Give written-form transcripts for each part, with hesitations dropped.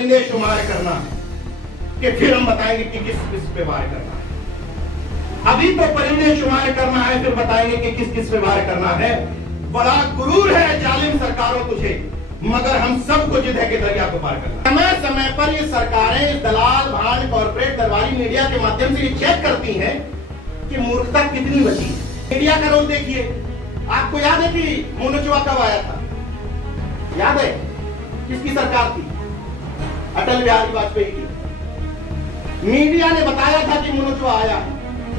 परिंदे शुमार करना कि फिर हम बताएंगे कि किस किस पे वार करना है। अभी तो परिंदे शुमार करना है, फिर बताएंगे कि किस किस पे वार करना है। बड़ा गुरूर है जालिम सरकारों तुझे, मगर हम सबको जिद है कि दरिया को पार करना। समय समय पर ये सरकारें दलाल भांड कॉर्पोरेट दरबारी मीडिया के माध्यम से ये चेक करती हैं कि मूर्खता कितनी बची है। मीडिया का रोल देखिए, आपको याद है कि मोनोचुआ कब आया था? याद है? किसकी सरकार थी? अटल बिहारी वाजपेयी की। मीडिया ने बताया था कि मोनोचुआ आया,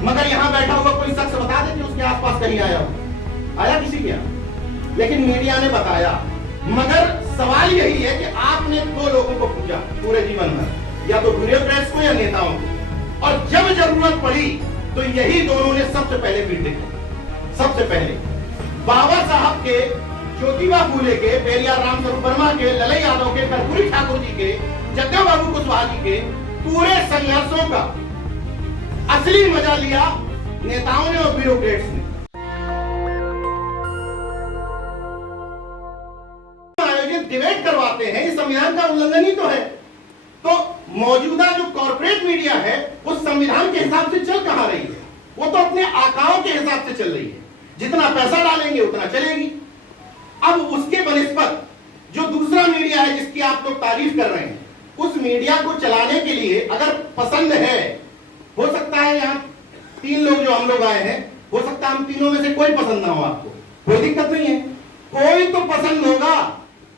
मगर यहां बैठा हुआ कोई शख्स बता दे कि उसके आसपास कहीं आया हो? आया किसी के यहाँ? लेकिन मीडिया ने बताया। मगर सवाल यही है कि आपने दो लोगों को पूछा पूरे जीवन में, या तो ब्यूरोक्रेट्स को या नेताओं को, और जब जरूरत पड़ी तो यही दोनों ने सबसे पहले पीट दिया। सबसे पहले बाबा साहब के, ज्योतिबा फूले के, पेरियार रामस्वरूप वर्मा के, ललई यादव के, कर्पूरी ठाकुर जी के, जग्गा बाबू कुशवाहा जी के पूरे संघर्षों का असली मजा लिया नेताओं ने और ब्यूरोक्रेट्स ने। आयोजित डिबेट करवाते हैं, ये संविधान का उल्लंघन ही तो है। तो मौजूदा जो कॉर्पोरेट मीडिया है वो संविधान के हिसाब से चल कहां रही है? वो तो अपने आकाओं के हिसाब से चल रही है, जितना पैसा डालेंगे उतना चलेगी। अब उसके बनिस्बत जो दूसरा मीडिया है जिसकी आप लोग तारीफ कर रहे हैं, उस मीडिया को चलाने के लिए अगर पसंद है, हो सकता है यहाँ 3 लोग जो हम लोग आए हैं, हो सकता है हम तीनों में से कोई पसंद ना हो आपको, कोई दिक्कत नहीं है। कोई तो पसंद होगा,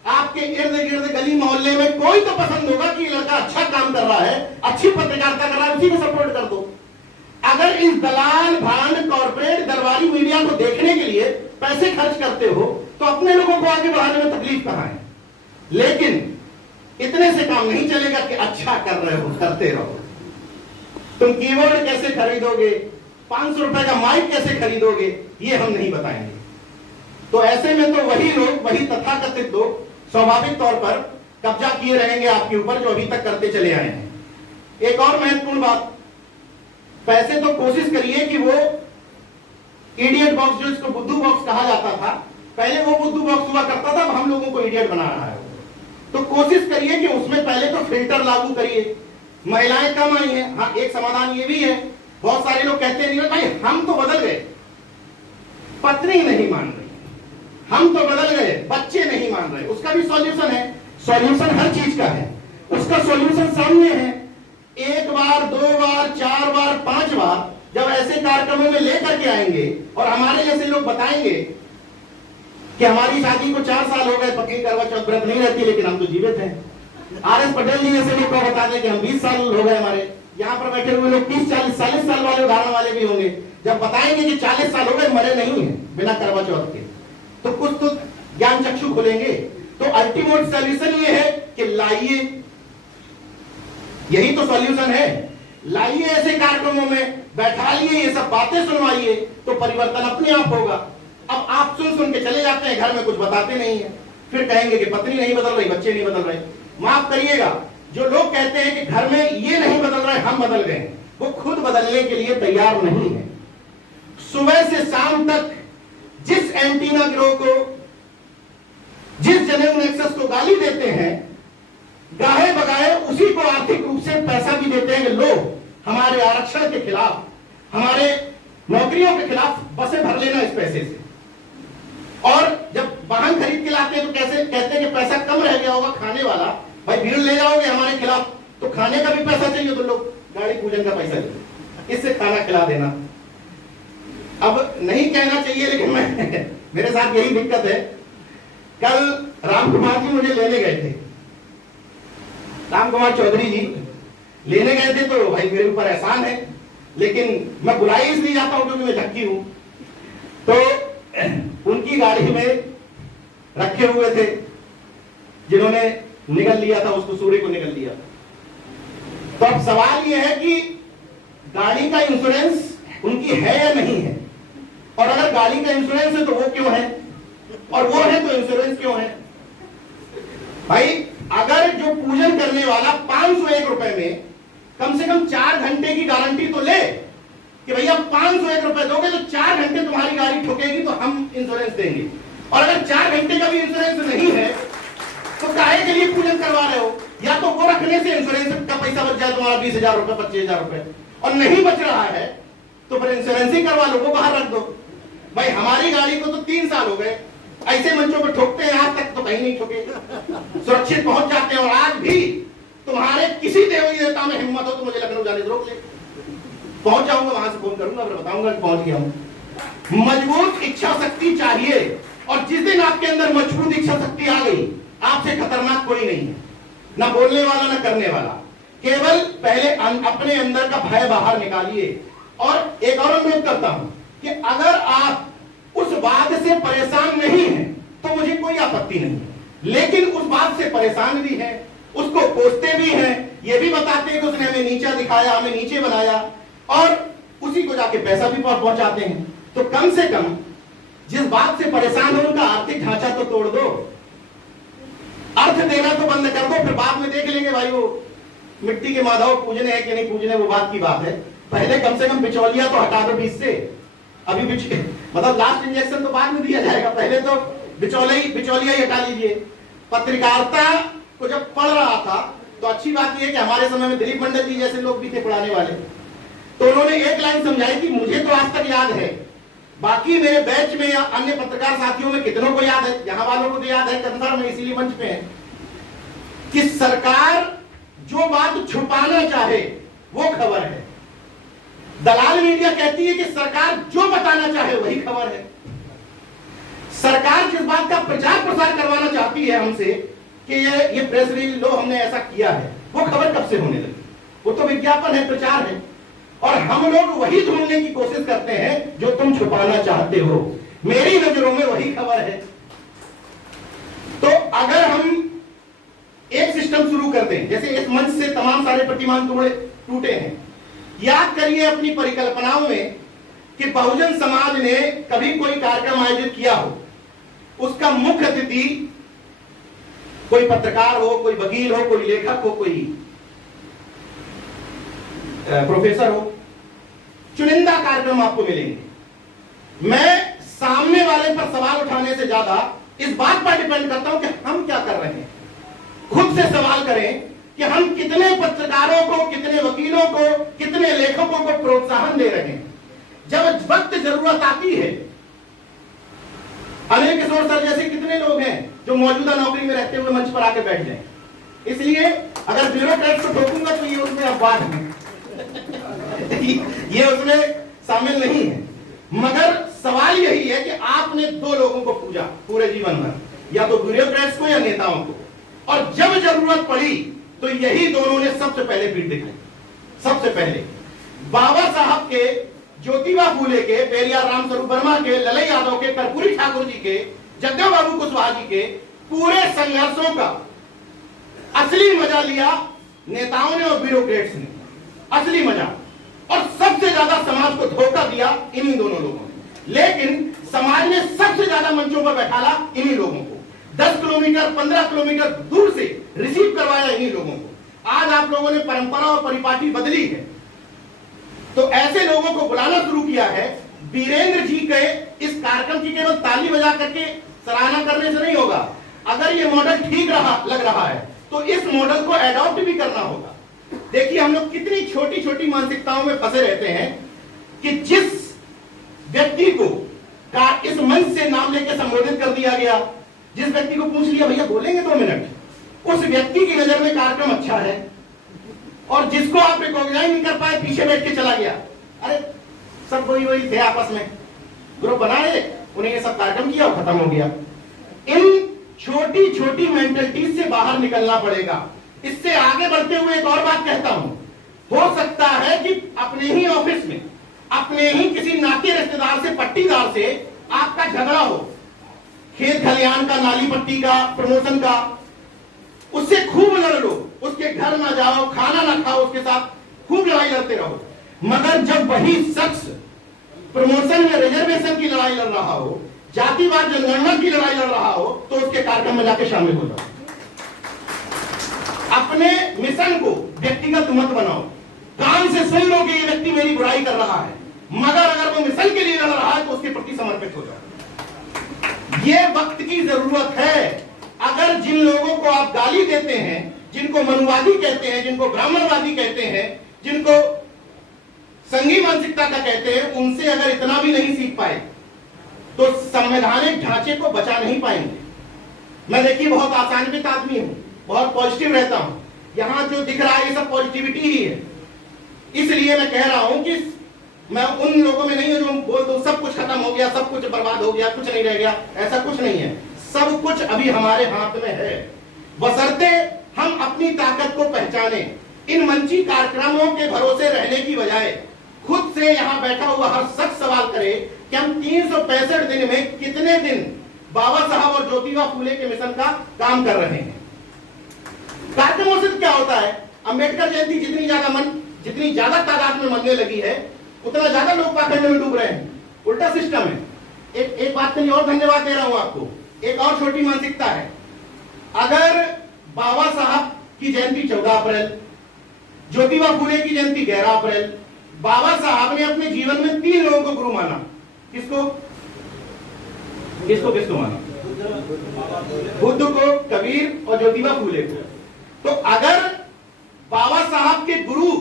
आपके इर्द गिर्द गली मोहल्ले में कोई तो पसंद होगा कि ये लड़का अच्छा काम कर रहा है, अच्छी पत्रकारिता कर रहा है, उसी को सपोर्ट कर दो। अगर इस दलाल भांड कॉर्पोरेट दरबारी मीडिया को देखने के लिए पैसे खर्च करते हो तो अपने लोगों को आगे बढ़ाने में तकलीफ कहां है? लेकिन इतने से काम नहीं चलेगा कि अच्छा कर रहे हो, करते रहो। तुम कीबोर्ड कैसे खरीदोगे, 500 रुपए का माइक कैसे खरीदोगे, ये हम नहीं बताएंगे। तो ऐसे में तो वही लोग, वही तथाकथित लोग स्वाभाविक तौर पर कब्जा किए रहेंगे आपके ऊपर, जो अभी तक करते चले आए हैं। एक और महत्वपूर्ण बात, पैसे तो कोशिश करिए कि वो इडियट बॉक्स, जो इसको बुद्धू बॉक्स कहा जाता था, पहले वो बुद्धू बॉक्स हुआ करता था, अब हम लोगों को इडियट बना रहा है। तो कोशिश करिए कि उसमें पहले तो फिल्टर लागू करिए। महिलाएं कम आई हैं, हाँ एक समाधान ये भी है, बहुत सारे लोग कहते हैं भाई हम तो बदल गए, पत्नी नहीं मान रही, हम तो बदल गए, बच्चे नहीं मान रहे। उसका भी सॉल्यूशन है, सॉल्यूशन हर चीज का है, उसका सॉल्यूशन सामने है। 1 बार 2 बार 4 बार 5 बार जब ऐसे कार्यक्रमों में लेकर के आएंगे और हमारे जैसे लोग बताएंगे कि हमारी शादी को 4 साल हो गए, पत्नी करवा चौथ व्रत नहीं रहती, लेकिन हम तो जीवित हैं। आर.एस. पटेल जी जैसे लोग को बता दें कि हम 20 साल हो गए, हमारे यहाँ पर बैठे हुए लोग 30-40 साल वाले उदाहरण वाले भी होंगे, जब बताएंगे कि 40 साल हो गए मरे नहीं है बिना करवा चौथ के, तो कुछ तो ज्ञान चक्षु खुलेंगे। तो अल्टीमेट सॉल्यूशन ये है कि लाइए, यही तो सॉल्यूशन है, लाइए ऐसे कार्यक्रमों में, बैठाइए, ये सब बातें सुनवाइए, तो परिवर्तन अपने आप होगा। अब आप सुन के चले जाते हैं, घर में कुछ बताते नहीं है, फिर कहेंगे कि पत्नी नहीं बदल रही, बच्चे नहीं बदल रहे। माफ करिएगा, जो लोग कहते हैं कि घर में ये नहीं बदल रहे, हम बदल गए, वो खुद बदलने के लिए तैयार नहीं है। सुबह से शाम तक जिस एंटीना गिरोह को, जिस जनेऊ नेक्सस को गाली देते हैं, गाहे बगाए उसी को आर्थिक रूप से पैसा भी देते हैं कि लो हमारे आरक्षण के खिलाफ, हमारे नौकरियों के खिलाफ बसें भर लेना इस पैसे से। और जब वाहन खरीद के लाते हैं तो कैसे कहते हैं कि पैसा कम रह गया होगा खाने वाला, भाई भीड़ ले जाओगे हमारे खिलाफ तो खाने का भी पैसा चाहिए, तो लोग गाड़ी पूजन का पैसा लेते, इससे खाना खिला देना। अब नहीं कहना चाहिए, लेकिन मैं मेरे साथ यही दिक्कत है। कल राम कुमार जी मुझे लेने गए थे, राम कुमार चौधरी जी लेने गए थे, तो भाई मेरे ऊपर एहसान है, लेकिन मैं बुलाई इसलिए जाता हूं क्योंकि मैं झक्की हूं। तो उनकी गाड़ी में रखे हुए थे, जिन्होंने निगल लिया था उसको, सूर्य को निगल लिया। तो अब सवाल यह है कि गाड़ी का इंश्योरेंस उनकी है या नहीं है, और अगर गाड़ी का इंश्योरेंस है तो वो क्यों है, और वो है तो इंश्योरेंस क्यों है? भाई अगर जो पूजन करने वाला 501 रुपए में कम से कम 4 घंटे की गारंटी तो ले कि भैया 501 रुपए दोगे तो 4 घंटे तुम्हारी गाड़ी ठुकेगी तो हम इंश्योरेंस देंगे, और अगर 4 घंटे का भी इंश्योरेंस नहीं है तो काहे के लिए पूजन करवा रहे हो? या तो वो रख करने से इंश्योरेंस का पैसा बच जाए तुम्हारा 20,000 रुपए, 25,000 रुपए, और नहीं बच रहा है तो फिर इंश्योरेंस ही करवा लो, वो बाहर रख दो। भाई हमारी गाड़ी को तो 3 साल हो गए, ऐसे मंचों पर ठोकते हैं, आज तक तो कहीं नहीं ठोके, सुरक्षित पहुंच जाते हैं। और आज भी तुम्हारे किसी देवी देवता में हिम्मत हो तो मुझे लखनऊ जाने रोक ले, पहुंच जाऊंगा, वहां से फोन करूंगा, फिर बताऊंगा कि पहुंच गया हूं। मजबूत इच्छा शक्ति चाहिए, और जिस दिन आपके अंदर मजबूत इच्छा शक्ति आ गई, आपसे खतरनाक कोई नहीं है, ना बोलने वाला ना करने वाला। केवल पहले अपने अंदर का भय बाहर निकालिए। और एक और अनुरोध करता हूं कि अगर आप उस बात से परेशान नहीं हैं तो मुझे कोई आपत्ति नहीं है, लेकिन उस बात से परेशान भी हैं, उसको कोसते भी हैं, ये भी बताते हैं कि उसने हमें नीचा दिखाया, हमें नीचे बनाया, और उसी को जाके पैसा भी पहुंचाते हैं। तो कम से कम जिस बात से परेशान हो उनका आर्थिक ढांचा तो तोड़ दो, अर्थ देना तो बंद कर दो, फिर बाद में देख लेंगे भाई वो मिट्टी के माधव पूजने हैं कि नहीं पूजने, वो बात की बात है। पहले कम से कम बिचौलिया तो हटा दो बीच से। अभी मतलब लास्ट इंजेक्शन तो बाद में दिया जाएगा, पहले तो बिचौलिया ही हटा लीजिए। पत्रकारिता को जब पढ़ रहा था तो अच्छी बात यह है कि हमारे समय में दिलीप मंडल जी जैसे लोग भी थे पढ़ाने वाले, तो उन्होंने एक लाइन समझाई कि मुझे तो आज तक याद है, बाकी मेरे बैच में या अन्य पत्रकार साथियों में कितनों को याद है, यहां वालों को तो याद है, कंफर्म है इसीलिए मंच पे है, कि सरकार जो बात छुपाना चाहे वो खबर है। दलाल मीडिया कहती है कि सरकार जो बताना चाहे वही खबर है। सरकार जिस बात का प्रचार प्रसार करवाना चाहती है हमसे कि ये प्रेस रिलीज लो, हमने ऐसा किया है, वो खबर कब से होने लगी? वो तो विज्ञापन है, प्रचार है, और हम लोग वही ढूंढने की कोशिश करते हैं जो तुम छुपाना चाहते हो। मेरी नजरों में वही खबर है। तो अगर हम एक सिस्टम शुरू करते हैं, जैसे इस मंच से तमाम सारे प्रतिमान टूटे हैं, याद करिए अपनी परिकल्पनाओं में कि बहुजन समाज ने कभी कोई कार्यक्रम आयोजित किया हो, उसका मुख्य अतिथि कोई पत्रकार हो, कोई वकील हो, कोई लेखक हो, कोई प्रोफेसर हो, चुनिंदा कार्यक्रम आपको मिलेंगे। मैं सामने वाले पर सवाल उठाने से ज्यादा इस बात पर डिपेंड करता हूं कि हम क्या कर रहे हैं। खुद से सवाल करें कि हम कितने पत्रकारों को, कितने वकीलों को, कितने लेखकों को प्रोत्साहन दे रहे हैं। जब वक्त जरूरत आती है, अनिल किशोर सर जैसे कितने लोग हैं जो मौजूदा नौकरी में रहते हुए मंच पर आके बैठ जाएं। इसलिए अगर ब्यूरोक्रेट्स को ठोकूंगा तो ये उसमें अपवाद है ये उसमें शामिल नहीं है। मगर सवाल यही है कि आपने 2 लोगों को पूजा पूरे जीवन भर, या तो ब्यूरोक्रेट्स को या नेताओं को, और जब जरूरत पड़ी तो यही दोनों ने सबसे पहले पीठ दिखाई। सबसे पहले बाबा साहब के, ज्योतिबा फूले के, पेरियार रामस्वरूप वर्मा के, ललई यादव के, कर्पूरी ठाकुर जी के, जग्गा बाबू कुशवाहा जी के पूरे संघर्षों का असली मजा लिया नेताओं ने और ब्यूरोक्रेट्स ने, असली मजा। और सबसे ज्यादा समाज को धोखा दिया इन्हीं दोनों लोगों ने। लेकिन समाज ने सबसे ज्यादा मंचों पर बैठाला इन्हीं लोगों को, 10 किलोमीटर 15 किलोमीटर दूर से रिसीव करवाया इन्हीं लोगों को। आज आप लोगों ने परंपरा और परिपाटी बदली है, तो ऐसे लोगों को बुलाना शुरू किया है। वीरेंद्र जी के इस कार्यक्रम की केवल ताली बजा करके सराहना करने से नहीं होगा। अगर ये मॉडल ठीक लग रहा है तो इस मॉडल को एडॉप्ट भी करना होगा। देखिए हम लोग कितनी छोटी छोटी मानसिकताओं में फंसे रहते हैं कि जिस व्यक्ति को इस मंच से नाम लेकर संबोधित कर दिया गया, जिस व्यक्ति को पूछ लिया भैया बोलेंगे 2 मिनट, उस व्यक्ति की नजर में कार्यक्रम अच्छा है, और जिसको आप रिकॉग्नाइज नहीं कर पाए पीछे बैठ के चला गया। अरे सब वही थे, आपस में ग्रुप बनाए, उन्हें ये सब कार्यक्रम किया और खत्म हो गया। इन छोटी छोटी मेंटलिटीज से बाहर निकलना पड़ेगा। इससे आगे बढ़ते हुए एक और बात कहता हूं, हो सकता है कि अपने ही ऑफिस में, अपने ही किसी नाते रिश्तेदार से, पट्टीदार से आपका झगड़ा हो, खेत खलियान का, नाली पट्टी का, प्रमोशन का, उससे खूब लड़ लो, उसके घर ना जाओ, खाना ना खाओ, उसके साथ खूब लड़ाई लड़ते रहो। मगर जब वही शख्स प्रमोशन में रिजर्वेशन की लड़ाई लड़ रहा हो, जातिवाद जनगणना की लड़ाई लड़ रहा हो, तो उसके कार्यक्रम में जाके शामिल हो जाओ। अपने मिशन को व्यक्तिगत मत बनाओ। कान से सुन लो कि ये व्यक्ति मेरी बुराई कर रहा है, मगर अगर वो मिशन के लिए लड़ रहा है तो उसके प्रति समर्पित हो जाओ। ये वक्त की जरूरत है। अगर जिन लोगों को आप गाली देते हैं जिनको मनुवादी कहते हैं, जिनको ब्राह्मणवादी कहते हैं, जिनको संघी मानसिकता का कहते हैं, उनसे अगर इतना भी नहीं सीख पाए तो संवैधानिक ढांचे को बचा नहीं पाएंगे। मैं देखिए बहुत आसान्वित आदमी हूं, बहुत पॉजिटिव रहता हूं, यहां जो दिख रहा है ये सब पॉजिटिविटी ही है। इसलिए मैं कह रहा हूं कि मैं उन लोगों में नहीं हूं जो बोल दो सब कुछ खत्म हो गया, सब कुछ बर्बाद हो गया, कुछ नहीं रह गया, ऐसा कुछ नहीं है। सब कुछ अभी हमारे हाथ में है, बशर्ते हम अपनी ताकत को पहचाने। इन मंची कार्यक्रमों के भरोसे रहने की बजाय खुद से यहां बैठा हुआ हर शख्स सवाल करे कि हम 365 दिन में कितने दिन बाबा साहब और ज्योतिबा फूले के मिशन का काम कर रहे हैं। कार्यक्रमों से क्या होता है, अंबेडकर जयंती जितनी ज्यादा तादाद में मनने लगी है, उतना ज्यादा लोग पाखंड में डूब रहे हैं। उल्टा सिस्टम है। एक बात के लिए और धन्यवाद दे रहा हूं आपको। एक और छोटी मानसिकता है, अगर बाबा साहब की जयंती 14 अप्रैल, ज्योतिबा फूले की जयंती 11 अप्रैल, बाबा साहब ने अपने जीवन में 3 लोगों को गुरु माना। किसको किसको किसको माना? बुद्ध को, कबीर और ज्योतिबा फूले को। तो अगर बाबा साहब के गुरु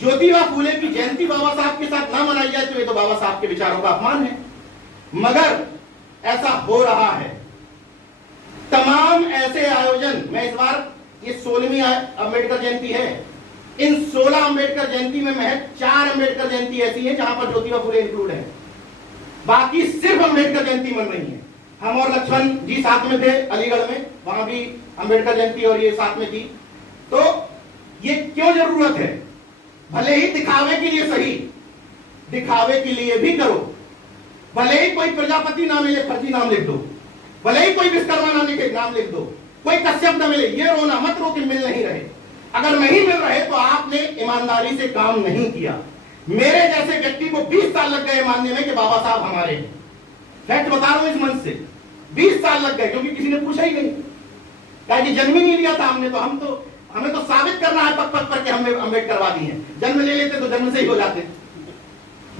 ज्योतिबा फूले की जयंती बाबा साहब के साथ ना मनाई जाए तो ये तो बाबा साहब के विचारों का अपमान है। मगर ऐसा हो रहा है। तमाम ऐसे आयोजन, मैं इस बार ये 16वीं अंबेडकर जयंती है, इन 16 अंबेडकर जयंती में महज 4 अंबेडकर जयंती ऐसी है जहां पर ज्योतिबा फूले इंक्लूड है, बाकी सिर्फ अंबेडकर जयंती मन रही है। हम और लक्ष्मण जी साथ में थे अलीगढ़ में, वहां भी अंबेडकर जयंती और ये साथ में थी। तो ये क्यों जरूरत है? भले ही दिखावे के लिए सही, दिखावे के लिए भी करो, भले ही कोई प्रजापति ना मिले फर्जी नाम लिख दो, भले ही कोई विश्वकर्मा ना लिखे नाम लिख दो, कोई कश्यप ना मिले, ये रोना मत रो कि मिल नहीं रहे। अगर नहीं मिल रहे तो आपने ईमानदारी से काम नहीं किया। मेरे जैसे व्यक्ति को 20 साल लग गए मानने में कि बाबा साहब हमारे हैं। फैक्ट बता रहा हूं इस मंच से, 20 साल लग गए, क्योंकि किसी ने पूछा ही नहीं, क्या कि जन्म ही नहीं लिया था हमने, तो हमें तो साबित करना है पग पग पर कि हमने अम्बेडकरवादी हैं। जन्म ले लेते तो जन्म से ही हो जाते।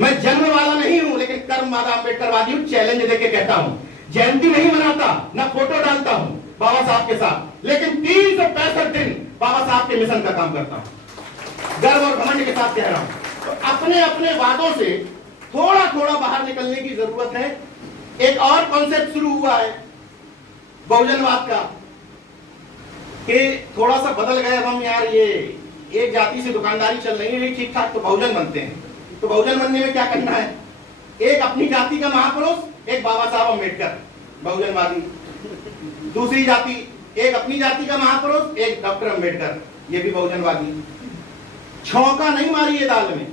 मैं जन्म वाला नहीं हूं, लेकिन कर्म वाला अम्बेडकरवादी हूं। चैलेंज देके कहता हूं, जयंती नहीं मनाता, ना फोटो डालता हूं बाबा साहब के साथ, लेकिन 365 दिन बाबा साहब के मिशन का काम करता हूं। गर्व और घमंड के साथ कह रहा हूं। तो अपने अपने वादों से थोड़ा थोड़ा बाहर निकलने की जरूरत है। एक और कॉन्सेप्ट शुरू हुआ है बहुजनवाद का, कि थोड़ा सा बदल गए अब हम, यार ये एक जाति से दुकानदारी चल रही है, ठीक ठाक तो बहुजन बनते हैं। तो बहुजन बनने में क्या करना है? एक अपनी जाति का महापुरुष, एक बाबा साहब अम्बेडकर बहुजनवादी, दूसरी जाति एक अपनी जाति का महापुरुष, एक डॉक्टर अम्बेडकर, ये भी बहुजनवादी। छौंका नहीं मारिए दाल में,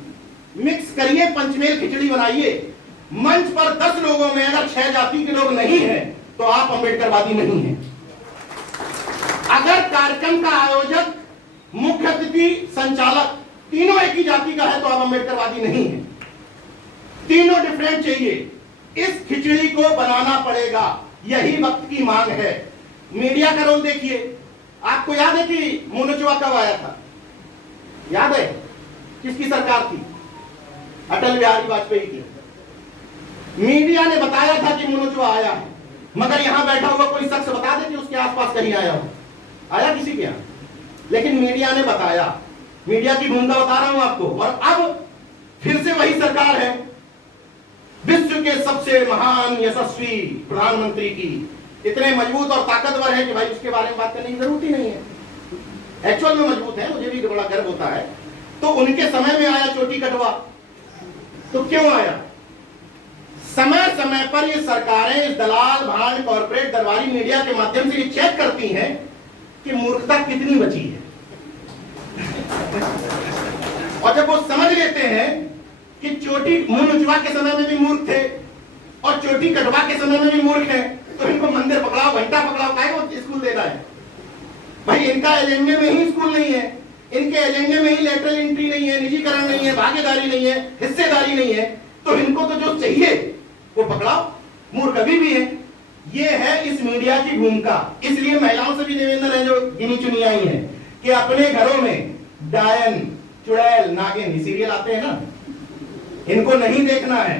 मिक्स करिए, पंचमेल खिचड़ी बनाइए। मंच पर 10 लोगों में अगर 6 जाति के लोग नहीं हैं तो आप अम्बेडकरवादी नहीं हैं। अगर कार्यक्रम का आयोजक, मुख्य अतिथि, संचालक तीनों एक ही जाति का है तो आप अम्बेडकरवादी नहीं हैं। तीनों डिफरेंट चाहिए। इस खिचड़ी को बनाना पड़ेगा, यही वक्त की मांग है। मीडिया का रोल देखिए। आपको याद है कि मोनोचुआ कब आया था? याद है? किसकी सरकार थी? अटल बिहारी वाजपेयी की। मीडिया ने बताया था कि मोनोचुआ आया है, मगर यहां बैठा हुआ कोई शख्स बता दे कि उसके आसपास कहीं आया हो? आया किसी के यहां? लेकिन मीडिया ने बताया। मीडिया की भूमिका बता रहा हूं आपको। और अब फिर से वही सरकार है, विश्व के सबसे महान यशस्वी प्रधानमंत्री की इतने मजबूत और ताकतवर है कि भाई उसके बारे में बात करने की जरूरत ही नहीं है। एक्चुअल में मजबूत है, मुझे भी बड़ा गर्व होता है। तो उनके समय में आया चोटी कटवा, तो क्यों आया? समय समय पर ये सरकारें, इस दलाल भांड कॉर्पोरेट दरबारी मीडिया के माध्यम से ये चेक करती हैं कि मूर्खता कितनी बची है। और जब वो समझ लेते हैं कि चोटी मोनोचुआ के समय में भी मूर्ख थे और चोटी कटवा के समय में भी मूर्ख है, तो इनको मंदिर पकड़ाओ, घंटा पकड़ाओ, काहे को स्कूल देना है? भाई इनका एजेंडे में ही स्कूल नहीं है, इनके एजेंडे में ही लेटरल एंट्री नहीं है, निजीकरण नहीं है, भागीदारी नहीं है, हिस्सेदारी नहीं है। तो इनको तो जो चाहिए वो पकड़ाओ, मूर्ख अभी भी है। ये है इस मीडिया की भूमिका। इसलिए महिलाओं से भी निवेदन है जो गिनी चुनी आई है कि अपने घरों में डायन, चुड़ैल, नागिन, ये सीरियल आते हैं ना, इनको नहीं देखना है।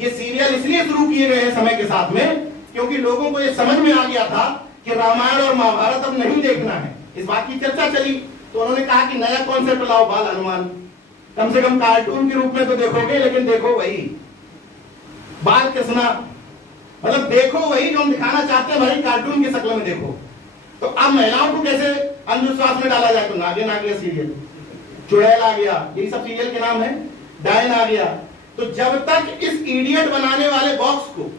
ये सीरियल इसलिए शुरू किए गए हैं समय के साथ में क्योंकि लोगों को ये समझ में आ गया था कि रामायण और महाभारत अब नहीं देखना है, इस बात की चर्चा चली, तो उन्होंने कहा कि नया कॉन्सेप्ट लाओ, बाल हनुमान। कम से कम कार्टून के रूप में तो देखोगे, लेकिन देखो वही बाल कृष्णा, मतलब देखो वही जो हम दिखाना चाहते हैं, भाई कार्टून की शक्ल में देखो। तो अब महिलाओं को कैसे अंधविश्वास में डाला जाए? तो नागिन आ गया सीरियल, चुड़ैल आ गया, यही सब सीरियल के नाम है, डायन आ गया। तो जब तक इस इडियट बनाने वाले बॉक्स को,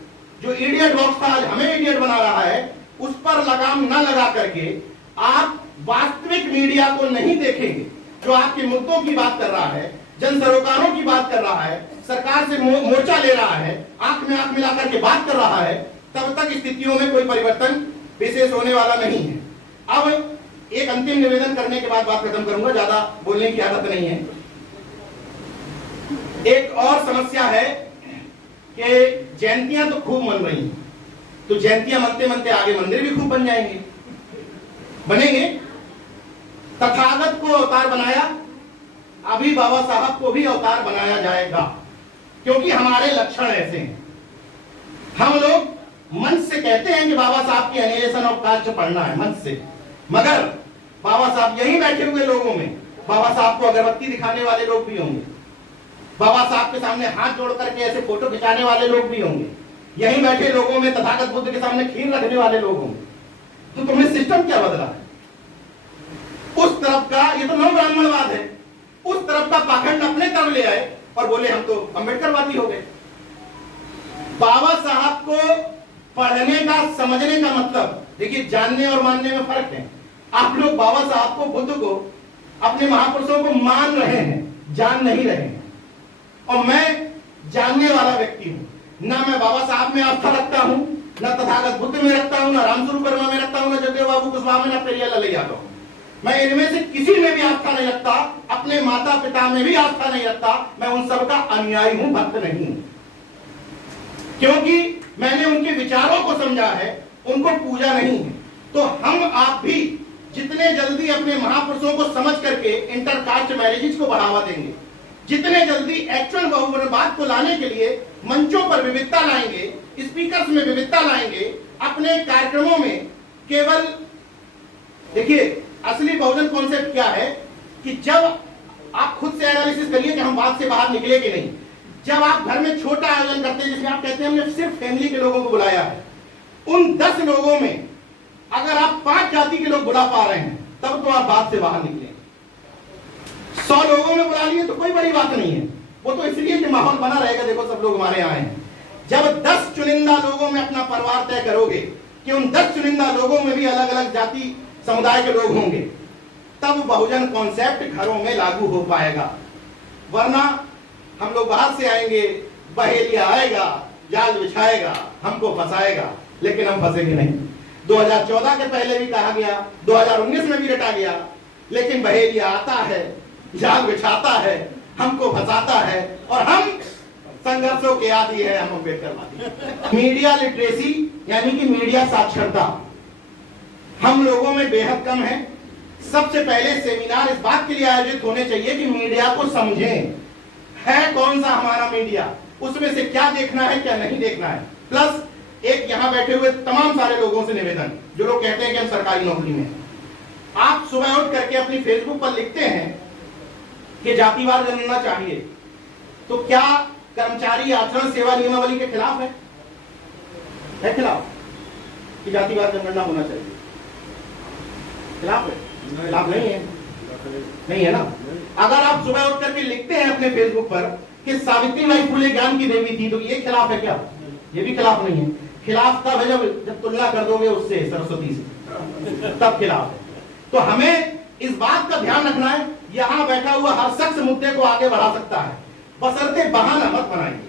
जो इडियट बॉक्स था आज हमें इडियट बना रहा है, उस पर लगाम न लगा करके आप वास्तविक मीडिया को नहीं देखेंगे, जो आपके मुद्दों की बात कर रहा है, जन सरोकारों की बात कर रहा है, सरकार से मोर्चा ले रहा है, आंख में आंख मिलाकर के बात कर रहा है, तब तक स्थितियों में कोई परिवर्तन विशेष होने वाला नहीं है। अब एक अंतिम निवेदन करने के बाद बात खत्म करूंगा, ज्यादा बोलने की आदत नहीं है। एक और समस्या है कि जयंतियां तो खूब मन रही हैं, तो जयंतियां मनते मनते आगे मंदिर भी खूब बन जाएंगे, बनेंगे। तथागत को अवतार बनाया, अभी बाबा साहब को भी अवतार बनाया जाएगा, क्योंकि हमारे लक्षण ऐसे हैं। हम लोग मन से कहते हैं कि बाबा साहब की एनिमेशन ऑफ कास्ट पढ़ना है, मन से, मगर बाबा साहब यहीं बैठे हुए लोगों में बाबा साहब को अगरबत्ती दिखाने वाले लोग भी होंगे, बाबा साहब के सामने हाथ जोड़ करके ऐसे फोटो खिंचाने वाले लोग भी होंगे, यहीं बैठे लोगों में तथागत बुद्ध के सामने खीर रखने वाले लोग होंगे। तो तुम्हें सिस्टम क्या बदला है? उस तरफ का, ये तो नव ब्राह्मणवाद है, उस तरफ का पाखंड अपने तरफ ले आए और बोले हम तो अम्बेडकरवादी हो गए। बाबा साहब को पढ़ने का, समझने का मतलब, देखिए जानने और मानने में फर्क है। आप लोग बाबा साहब को, बुद्ध को, अपने महापुरुषों को मान रहे हैं, जान नहीं रहे हैं। और मैं जानने वाला व्यक्ति हूं, ना मैं बाबा साहब में आस्था रखता हूं, ना तथागत बुद्ध में रखता हूं, ना रामस्वरूप वर्मा में रखता हूं, ना जगदेव बाबू कुशवाहा में, ना पेरिया लल्लू यादव। मैं इनमें से किसी में भी आस्था नहीं रखता, अपने माता पिता में भी आस्था नहीं रखता। मैं उन सबका अनुयायी हूं, भक्त नहीं हूं, क्योंकि मैंने उनके विचारों को समझा है, उनको पूजा नहीं है। तो हम आप भी जितने जल्दी अपने महापुरुषों को समझ करके इंटरकास्ट मैरिजेज को बढ़ावा देंगे, जितने जल्दी एक्चुअल बहुवर्णवाद को लाने के लिए मंचों पर विविधता लाएंगे, स्पीकर्स में विविधता लाएंगे, अपने कार्यक्रमों में केवल, देखिए असली बहुजन कॉन्सेप्ट क्या है कि जब आप खुद से एनालिसिस करिए कि हम बात से बाहर निकले कि नहीं। जब आप घर में छोटा आयोजन करते हैं, जिसमें आप कहते हैं हमने सिर्फ फैमिली के लोगों को बुलाया है, उन 10 लोगों में अगर आप 5 जाति के लोग बुला पा रहे हैं, तब तो आप बात से बाहर निकले। 100 लोगों में बुला लिए तो कोई बड़ी बात नहीं है, वो तो इसलिए कि माहौल बना रहेगा, देखो सब लोग हमारे यहाँ हैं। जब 10 चुनिंदा लोगों में अपना परिवार तय करोगे कि उन 10 चुनिंदा लोगों में भी अलग अलग जाति समुदाय के लोग होंगे, तब बहुजन कॉन्सेप्ट घरों में लागू हो पाएगा। वरना हम लोग बाहर से आएंगे, बहेलिया आएगा, जाल बिछाएगा, हमको फंसाएगा, लेकिन हम फंसेंगे नहीं। 2014 के पहले भी कहा गया, 2019 में भी रटा गया, लेकिन बहेलिया आता है, जाल बिछाता है, हमको फंसाता है, और हम संघर्षों के आदी है, हम अम्बेडकरवादी। मीडिया लिटरेसी यानी कि मीडिया साक्षरता हम लोगों में बेहद कम है। सबसे पहले सेमिनार इस बात के लिए आयोजित होने चाहिए कि मीडिया को समझें, है कौन सा हमारा मीडिया, उसमें से क्या देखना है क्या नहीं देखना है। प्लस एक यहां बैठे हुए तमाम सारे लोगों से निवेदन, जो लोग कहते हैं कि हम सरकारी नौकरी में, आप सुबह उठ करके अपनी फेसबुक पर लिखते हैं कि जातिवाद जनगणना चाहिए, तो क्या कर्मचारी आचरण सेवा नियमावली के खिलाफ है खिलाफ कि जातिवाद जनगणना होना चाहिए? खिलाफ है? खिलाफ नहीं है, नहीं है ना। अगर आप सुबह उठ करके लिखते हैं अपने फेसबुक पर कि सावित्रीबाई फुले ज्ञान की देवी थी, तो ये खिलाफ है क्या? ये भी खिलाफ नहीं है। खिलाफ तब है जब तुलना कर दोगे उससे, सरस्वती से, तब खिलाफ है। तो हमें इस बात का ध्यान रखना है, यहां बैठा हुआ हर शख्स मुद्दे को आगे बढ़ा सकता है, बशर्ते बहाना मत बनाइए।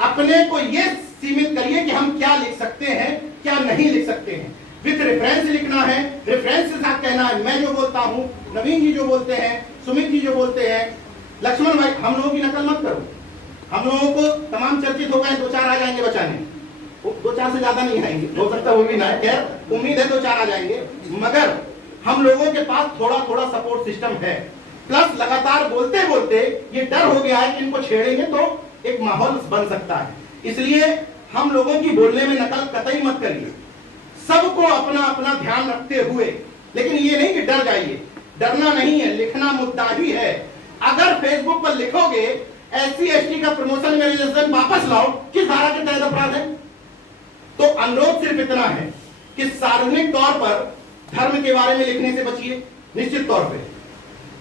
अपने को यह सीमित करिए कि हम क्या लिख सकते हैं, क्या नहीं लिख सकते हैं। विथ रेफरेंस लिखना है, रेफरेंस के साथ कहना है। मैं जो बोलता हूं, नवीन जी जो बोलते हैं, सुमित जी जो बोलते हैं, लक्ष्मण भाई, हम लोगों की नकल मत करो। हम लोगों को तमाम चर्चित हो गए, 2-4 आ जाएंगे बचाने, 2-4 से ज्यादा नहीं आएंगे, हो सकता है वो भी ना है, खैर उम्मीद है 2-4 आ जाएंगे, मगर हम लोगों के पास थोड़ा थोड़ा सपोर्ट सिस्टम है। प्लस लगातार बोलते बोलते ये डर हो गया है कि इनको छेड़ेंगे तो एक माहौल बन सकता है। इसलिए हम लोगों की बोलने में नकल कतई मत करिए। सबको अपना अपना ध्यान रखते हुए लेकिन ये नहीं कि डर जाइए, डरना नहीं है, लिखना मुद्दा ही है। अगर फेसबुक पर लिखोगे SC ST का प्रमोशन में रजिस्ट्रेशन वापस लाओ, किस धारा के तहत अपराध है? तो अनुरोध सिर्फ इतना है कि सार्वजनिक तौर पर धर्म के बारे में लिखने से बचिए, निश्चित तौर पे,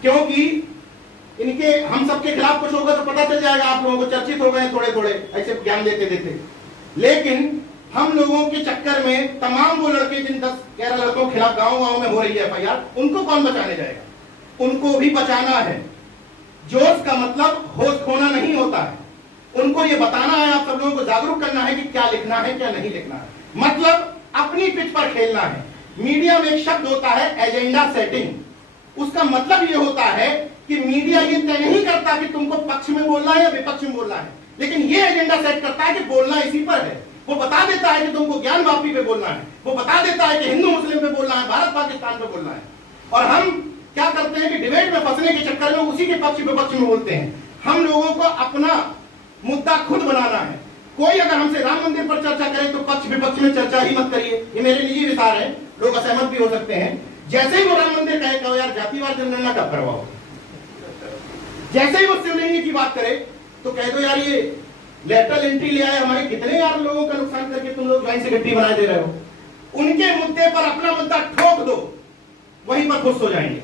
क्योंकि इनके हम सबके खिलाफ कुछ होगा तो पता चल जाएगा, आप लोगों को चर्चित हो गए थोड़े थोड़े ऐसे ज्ञान देते देते। लेकिन हम लोगों के चक्कर में तमाम वो लड़के जिन 10-11 लड़कों के खिलाफ गांव में हो रही है FIR, उनको कौन बचाने जाएगा? उनको भी बचाना है। जोश का मतलब होश खोना नहीं होता है, उनको ये बताना है, आप सब लोगों को जागरूक करना है कि क्या लिखना है क्या नहीं लिखना है, मतलब अपनी पिच पर खेलना है। मीडिया में एक शब्द होता है एजेंडा सेटिंग, उसका मतलब ये होता है कि मीडिया ये तय नहीं करता कि तुमको पक्ष में बोलना है या विपक्ष में बोलना है, लेकिन ये एजेंडा सेट करता है कि बोलना इसी पर है। वो बता देता है कि तुमको ज्ञान वापी पे बोलना है, वो बता देता है कि हिंदू मुस्लिम पे बोलना है, भारत पाकिस्तान पे बोलना है। और हम क्या करते हैं कि डिबेट में फंसने के चक्कर में उसी के पक्ष विपक्ष में बोलते हैं। हम लोगों को अपना मुद्दा खुद बनाना है। कोई अगर हमसे राम मंदिर पर चर्चा करे तो पक्ष विपक्ष में चर्चा ही मत करिए, ये मेरे निजी विचार है, लोग असहमत भी हो सकते हैं। जैसे ही वो राम मंदिर कहे कहो यार जातिवाद जनगणना कब करवाओ, जैसे ही वो शिवलिंग की बात करे तो कह दो यार ये लेटरल एंट्री ले आए, हमारे कितने यार लोगों का नुकसान करके तुम लोग ज्वाइंट सेक्रेटरी बना दे रहे हो। उनके मुद्दे पर अपना मुद्दा ठोक दो, वहीं पर खुश हो जाएंगे।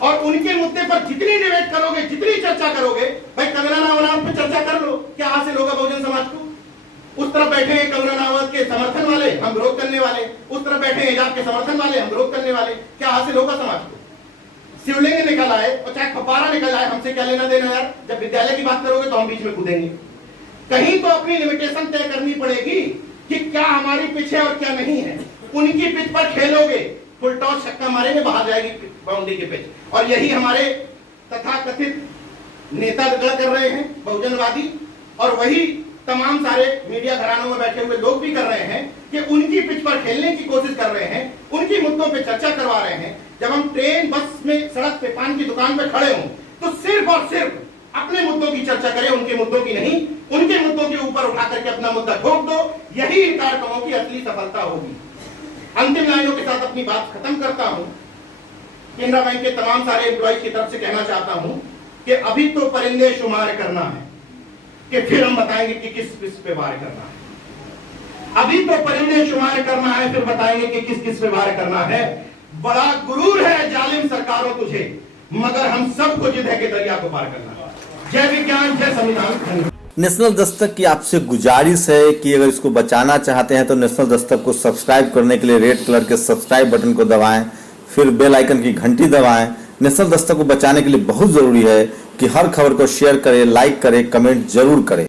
और उनके मुद्दे पर जितनी डिबेट करोगे, जितनी चर्चा करोगे, भाई कंगना राणावत पे चर्चा कर लो, क्या हासिल होगा बहुजन समाज को? उस तरफ बैठे हैं कंगना राणावत के समर्थन वाले, हम विरोध करने वाले, उस तरफ बैठे हैं हिजाब के समर्थन वाले, हम विरोध करने वाले, क्या हासिल होगा समाज को? शिवलिंग निकल आए और चाहे फपारा निकल आए, हमसे क्या लेना देना यार? जब विद्यालय की बात करोगे तो हम बीच में कूदेंगे। कहीं तो अपनी लिमिटेशन तय करनी पड़ेगी कि क्या हमारी पिच है और क्या नहीं है। उनकी पिच पर खेलोगे, फुल टॉस छक्का मारेंगे, बाहर जाएगी बाउंड्री के पिच। और यही हमारे तथाकथित नेता कर रहे हैं बहुजनवादी, और वही तमाम सारे मीडिया घरानों में बैठे हुए लोग भी कर रहे हैं कि उनकी पिच पर खेलने की कोशिश कर रहे हैं, उनकी मुद्दों पे चर्चा करवा रहे हैं। जब हम ट्रेन बस में सड़क पे पान की दुकान पे खड़े हों तो सिर्फ और सिर्फ अपने मुद्दों की चर्चा करें, उनके मुद्दों की नहीं। उनके मुद्दों के ऊपर उठा करके अपना मुद्दा ठोक दो, यही इन कार्यक्रमों की असली सफलता होगी। अंतिम लाइनों के साथ अपनी बात खत्म करता हूं। केनरा बैंक के तमाम सारे एम्प्लॉइज की तरफ से कहना चाहता हूं कि अभी तो परिंदे शुमार करना है, कि फिर हम बताएंगे कि किस किस पे वार करना है। अभी तो परिंदे शुमार करना है, फिर बताएंगे कि किस किस पे वार करना है। बड़ा गुरूर है जालिम सरकारों तुझे, मगर हम सबको जिद है कि दरिया को पार करना है। जय विज्ञान, जय संविधान। नेशनल दस्तक की आपसे गुजारिश है कि अगर इसको बचाना चाहते हैं तो नेशनल दस्तक को सब्सक्राइब करने के लिए रेड कलर के सब्सक्राइब बटन को दबाएं, फिर बेल आइकन की घंटी दबाएं। नेशनल दस्तक को बचाने के लिए बहुत जरूरी है कि हर खबर को शेयर करें, लाइक करें, कमेंट जरूर करें।